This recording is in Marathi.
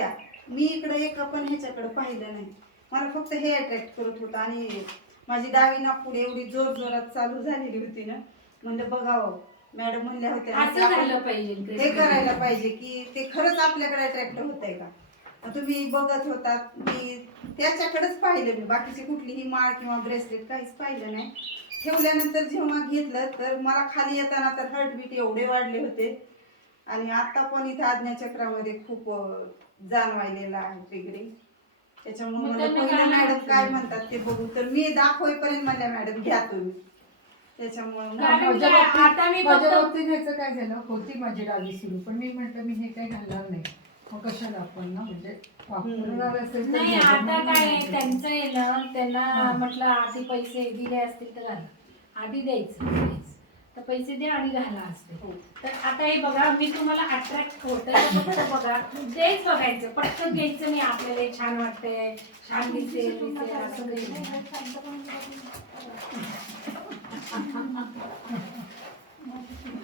होत्या, मी इकडे एका पण ह्याच्याकडे पाहिलं नाही. मला फक्त हे अट्रॅक्ट करत होतं. आणि माझी डावी नाकपुडी एवढी जोर जोरात चालू झालेली होती ना, म्हणलं बघावं. मॅडम म्हणल्या होत्या हे करायला पाहिजे की ते खरंच आपल्याकडे अट्रॅक्ट होत आहे का. तुम्ही बघत होतात, मी त्याच्याकडेच पाहिलं. मी बाकीची कुठलीही माळ किंवा ब्रेसलेट काहीच पाहिलं नाही. ठेवल्यानंतर जेव्हा घेतलं तर मला खाली येताना तर हार्टबीट एवढे वाढले होते. आणि आता पण इथं आज्ञाचक्रामध्ये खूप जाणवायलेलं आहे वगैरे. त्याच्यामुळे मला पहिलं मॅडम काय म्हणतात ते बघू. तर मी दाखवईपर्यंत म्हणल्या मॅडम घ्या तुम्ही. त्याच्यामुळे आता मी माझ्या बाबतीत ह्याचं काय झालं, होती माझी डावी सुरू, पण मी म्हटलं मी हे काही घालणार नाही. मग कशाला आपण ना म्हणजे नाही. आता काय त्यांचं आहे ना, त्यांना म्हटलं आधी पैसे दिले असतील तर घाला, आधी द्यायचं तर पैसे द्या आणि घाला असते. तर आता हे बघा, मी तुम्हाला अट्रॅक्ट होतं बघा, तेच बघायचं, पटकन घ्यायचं नाही. आपल्याला छान वाटतंय, छान दिसेल असं काही नाही.